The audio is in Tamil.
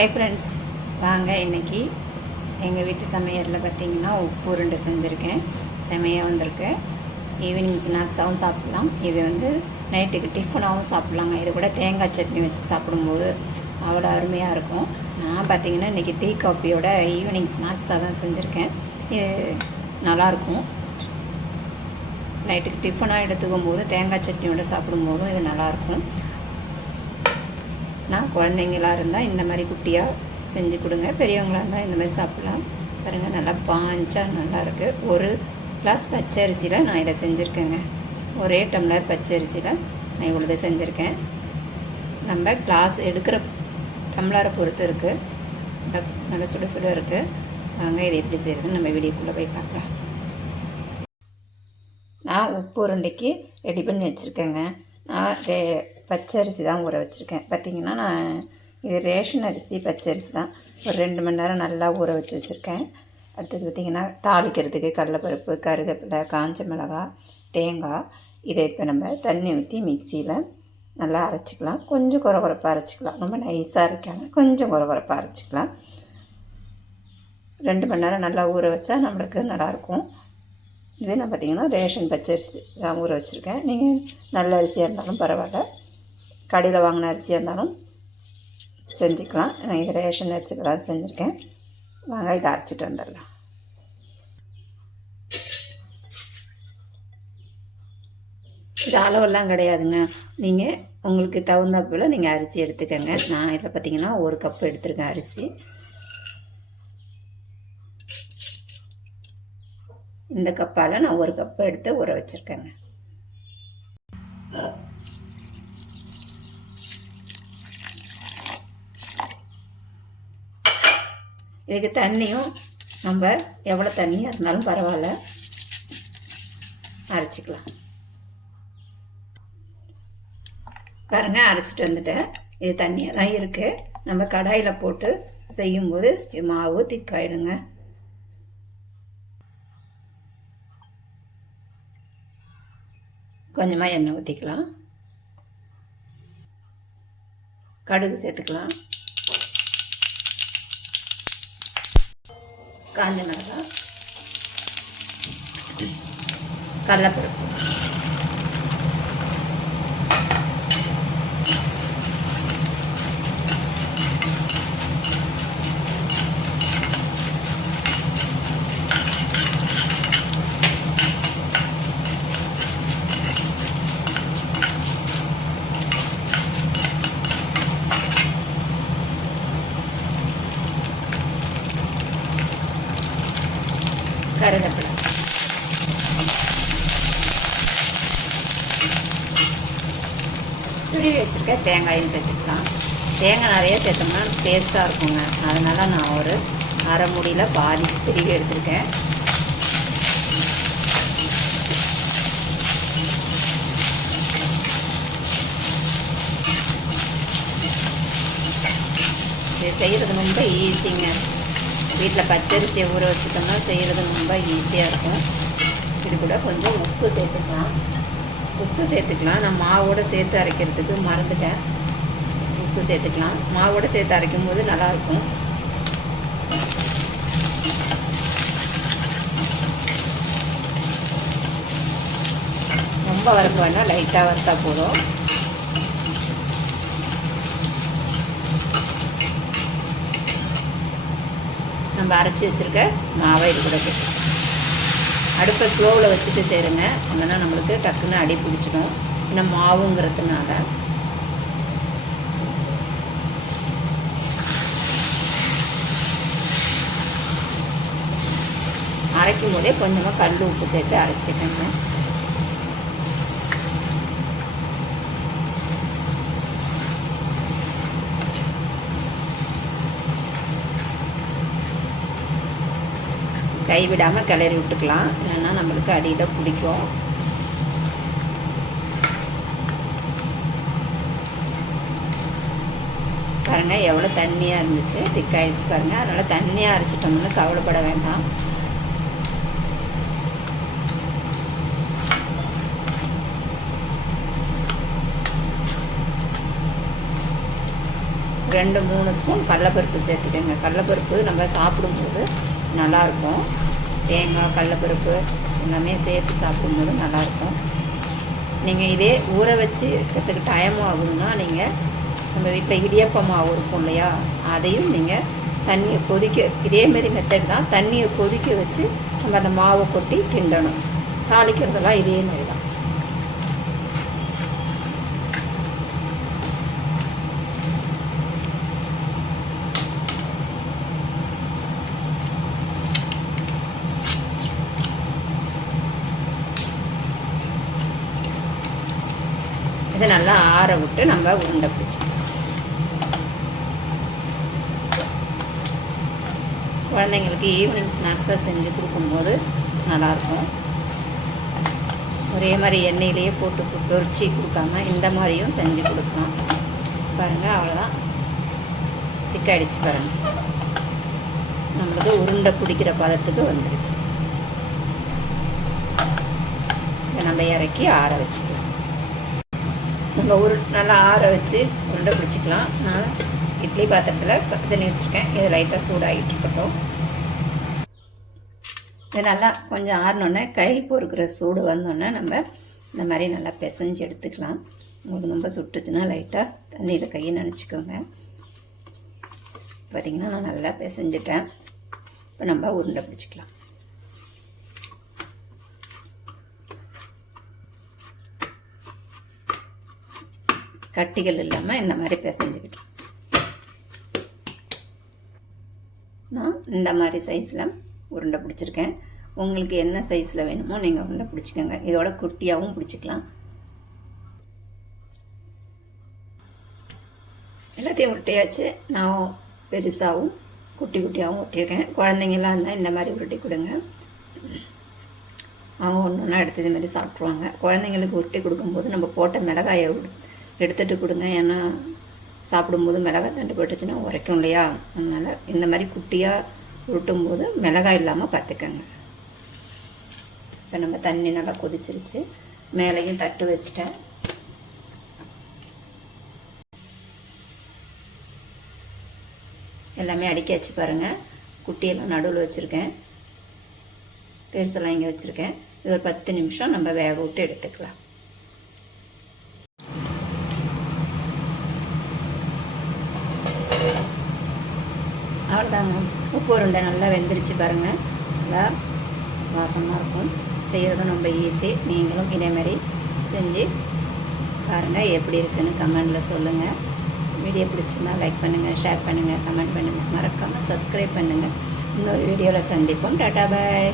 ஹை ஃப்ரெண்ட்ஸ் வாங்க இன்றைக்கி எங்கள் வீட்டு சமையலில் பார்த்தீங்கன்னா உப்பு உருண்டை செஞ்சுருக்கேன். செமையாக வந்திருக்கு. ஈவினிங் ஸ்நாக்ஸாகவும் சாப்பிட்லாம். இது வந்து நைட்டுக்கு டிஃபனாகவும் சாப்பிட்லாங்க. இது கூட தேங்காய் சட்னி வச்சு சாப்பிடும்போது அவ்வளோ அருமையாக இருக்கும். நான் பார்த்தீங்கன்னா இன்றைக்கி டீ காஃபியோட ஈவினிங் ஸ்நாக்ஸாக தான் செஞ்சுருக்கேன். இது நல்லாயிருக்கும். நைட்டுக்கு டிஃபனாக எடுத்துக்கும் போது தேங்காய் சட்னியோட சாப்பிடும்போதும் இது நல்லாயிருக்கும். நான் குழந்தைங்களா இருந்தால் இந்த மாதிரி குட்டியாக செஞ்சு கொடுங்க. பெரியவங்களாக இருந்தால் இந்த மாதிரி சாப்பிட்லாம். பாருங்கள் நல்லா பாஞ்சாக நல்லா இருக்குது ஒரு கிளாஸ் பச்சரிசியில் நான் இதை செஞ்சுருக்கேங்க. ஒரே டம்ளர் பச்சரிசியில் நான் இவ்வளோது செஞ்சுருக்கேன். நம்ம கிளாஸ் எடுக்கிற டம்ளரை பொறுத்து இருக்குது நல்லா சுட சுட இருக்குது வாங்க இதை எப்படி செய்கிறதுன்னு நம்ம வீடியோக்குள்ளே போய் பார்க்கலாம். நான் உப்பு உருண்டைக்கு ரெடி பண்ணி வச்சுருக்கேங்க. நான் பச்சரிசி தான் ஊற வச்சுருக்கேன். பார்த்தீங்கன்னா நான் இது ரேஷன் அரிசி பச்சரிசி தான். ஒரு ரெண்டு மணி நேரம் நல்லா ஊற வச்சு வச்சுருக்கேன். அடுத்தது பார்த்திங்கன்னா தாளிக்கிறதுக்கு கடலைப்பருப்பு கருகப்பிலை காஞ்ச மிளகாய் தேங்காய். இதை இப்போ நம்ம தண்ணி ஊற்றி மிக்சியில் நல்லா அரைச்சிக்கலாம். கொஞ்சம் குறை குறைப்பாக அரைச்சிக்கலாம். ரொம்ப நைஸாக இருக்காமல் கொஞ்சம் குறை குறைப்பாக அரைச்சிக்கலாம். ரெண்டு மணி நேரம் நல்லா ஊற வச்சா நம்மளுக்கு நல்லாயிருக்கும். இதே நான் பார்த்தீங்கன்னா ரேஷன் பச்சரிசி தான் ஊற வச்சுருக்கேன். நீங்கள் நல்ல அரிசியாக இருந்தாலும் பரவாயில்ல. கடையில் வாங்கின அரிசியாக இருந்தாலும் செஞ்சுக்கலாம். நான் இது ரேஷன் அரிசியில் தான் செஞ்சுருக்கேன். வாங்க இதை அரைச்சிட்டு வந்துடலாம். இது அளவெல்லாம் கிடையாதுங்க. நீங்கள் உங்களுக்கு தகுந்தாப்பில் நீங்கள் அரிசி எடுத்துக்கோங்க. நான் இதில் பார்த்தீங்கன்னா ஒரு கப் எடுத்துருக்கேன் அரிசி. இந்த கப்பால் நான் ஒரு கப் எடுத்து ஊற வச்சுருக்கேங்க. இதுக்கு தண்ணியும் நம்ம எவ்வளோ தண்ணியாக இருந்தாலும் பரவாயில்ல. அரைச்சிக்கலாம். பாருங்கள் அரைச்சிட்டு வந்துட்டேன். இது தண்ணியாக தான் இருக்குது நம்ம கடாயில் போட்டு செய்யும்போது மாவு திக்காயிடுங்க. கொஞ்சமாக எண்ணெய் ஊற்றிக்கலாம் கடுகு சேர்த்துக்கலாம். காஞ்ச மிளகா கடலைப்பருப்பு துருவி வச்சுருக்க தேங்காயும் சேர்த்துக்கலாம். தேங்காய் நிறைய சேர்த்தோம்னா டேஸ்ட்டாக இருக்குங்க. அதனால் நான் ஒரு அரை முடியில் பாதி துருவி எடுத்திருக்கேன். இது செய்கிறது ரொம்ப ஈஸிங்க வீட்டில் பச்சரிசியை ஊற வச்சுட்டோம்னா செய்கிறது ரொம்ப ஈஸியாக இருக்கும். இது கூட கொஞ்சம் உப்பு சேர்த்துக்கலாம். உப்பு சேர்த்துக்கலாம். நான் மாவோடு சேர்த்து அரைக்கிறதுக்கு மறந்துட்டேன். உப்பு சேர்த்துக்கலாம். மாவோடு சேர்த்து அரைக்கும் போது நல்லாயிருக்கும். ரொம்ப வறுக்க வேணால் லைட்டாக வறுத்தா போதும். நம்ம அரைச்சி வச்சுருக்க மாவை இது கூட அடுப்பை ஸ்லோவில் வச்சுட்டு செய்கிறேங்க இல்லைன்னா நம்மளுக்கு டக்குன்னு அடி பிடிச்சிடும். ஏன்னா மாவுங்கிறதுனால. அரைக்கும் போதே கொஞ்சமாக கல் உப்பு சேர்த்து அரைச்சிக்கோங்க. கைவிடாமல் கிளறி விட்டுக்கலாம். இல்லைன்னா நம்மளுக்கு அடியில் பிடிக்கும். பாருங்கள் எவ்வளோ தண்ணியாக இருந்துச்சு. திக்காயிடுச்சு பாருங்கள் அதனால் தண்ணியாக அரைச்சிட்டோம்னு கவலைப்பட வேண்டாம். ரெண்டு மூணு ஸ்பூன் கடலப்பருப்பு சேர்த்துக்கோங்க. கடலப்பருப்பு நம்ம சாப்பிடும்போது நல்லாயிருக்கும். தேங்காய் கடலப்பருப்பு எல்லாமே சேர்த்து சாப்பிடும்போது நல்லாயிருக்கும். நீங்கள் இதே ஊற வச்சு இருக்கிறதுக்கு டைம் ஆகுதுன்னா நீங்கள் நம்ம வீட்டில் இடியப்ப மாவு இருக்கும் இல்லையா? அதையும் நீங்கள் தண்ணியை கொதிக்க இதேமாரி மெத்தட் தான் தண்ணியை கொதிக்க வச்சு நம்ம அந்த மாவை கொட்டி கிண்டணும். தாளிக்கிறதெல்லாம் இதே தான் இதை நல்லா ஆற விட்டு நம்ம உருண்டை பிடிச்சிக்கலாம். குழந்தைங்களுக்கு ஈவினிங் ஸ்நாக்ஸாக செஞ்சு கொடுக்கும்போது நல்லாயிருக்கும். ஒரே மாதிரி எண்ணெயிலேயே போட்டு பொறிச்சி கொடுக்காம இந்த மாதிரியும் செஞ்சு கொடுக்கலாம். பாருங்கள் அவ்வளோதான் திக்காயிடுச்சு பாருங்கள் நம்மளுக்கு உருண்டை பிடிக்கிற பதத்துக்கு வந்துருச்சு. நம்ம இறக்கி ஆற வச்சுக்கலாம். நம்ம உரு நல்லா ஆற வச்சு உருண்டை பிடிச்சிக்கலாம். நான் இட்லி பாத்திரத்தில் பத்து தண்ணி வச்சுருக்கேன். இது லைட்டாக சூடாகிட்டு இருக்கட்டும். இது நல்லா கொஞ்சம் ஆறினோடனே கை பொறுக்கிற சூடு வந்தோடனே நம்ம இந்த மாதிரி நல்லா பிசைஞ்சு எடுத்துக்கலாம். உங்களுக்கு ரொம்ப சுட்டுச்சுன்னா லைட்டாக தண்ணியில் கையை நினச்சிக்கோங்க. பார்த்தீங்கன்னா நான் நல்லா பிசைஞ்சிட்டேன். இப்போ நம்ம உருண்டை பிடிச்சிக்கலாம். கட்டிகள் இல்லாமல் இந்த மாதிரி பிசைஞ்சுக்கிட்டோம் நான் இந்த மாதிரி சைஸில் உருண்டை பிடிச்சிருக்கேன். உங்களுக்கு என்ன சைஸில் வேணுமோ நீங்கள் உருண்டை பிடிச்சிக்கோங்க. இதோட குட்டியாகவும் பிடிச்சிக்கலாம். எல்லாத்தையும் உருட்டையாச்சு. நான் பெருசாகவும் குட்டி குட்டியாகவும் ஒட்டியிருக்கேன். குழந்தைங்களாம் இருந்தால் இந்த மாதிரி உருட்டி கொடுங்க. அவங்க ஒன்று ஒன்றா எடுத்து இது மாதிரி சாப்பிட்ருவாங்க குழந்தைங்களுக்கு உருட்டி கொடுக்கும்போது நம்ம போட்ட மிளகாயை எடுத்துகிட்டு கொடுங்க. ஏன்னா சாப்பிடும்போது மிளகாய் தண்டு போட்டுச்சுன்னா உரைக்கும் இல்லையா? அதனால் இந்த மாதிரி குட்டியாக உருட்டும்போது மிளகாய் இல்லாமல் பார்த்துக்கோங்க இப்போ நம்ம தண்ணி நல்லா கொதிச்சிருச்சு. மேலேயும் தட்டு வச்சிட்டேன். எல்லாமே அடுக்கி வச்சு பாருங்கள் குட்டியெல்லாம் நடுவில் வச்சுருக்கேன். பெருசெல்லாம் இங்கே வச்சுருக்கேன். இது ஒரு பத்து நிமிஷம் நம்ம வேக விட்டு எடுத்துக்கலாம். பார்த்தாங்க. உப்பு உருண்டை நல்லா வெந்துருச்சு பாருங்கள் நல்லா வாசமாக இருக்கும். செய்கிறதும் ரொம்ப ஈஸி நீங்களும் இதே மாதிரி செஞ்சு பாருங்கள் எப்படி இருக்குன்னு கமெண்டில் சொல்லுங்கள் வீடியோ பிடிச்சிருந்தா லைக் பண்ணுங்கள் ஷேர் பண்ணுங்கள் கமெண்ட் பண்ணுங்கள் மறக்காமல் சப்ஸ்கிரைப் பண்ணுங்கள் இன்னொரு வீடியோவில் சந்திப்போம். டாட்டா பாய்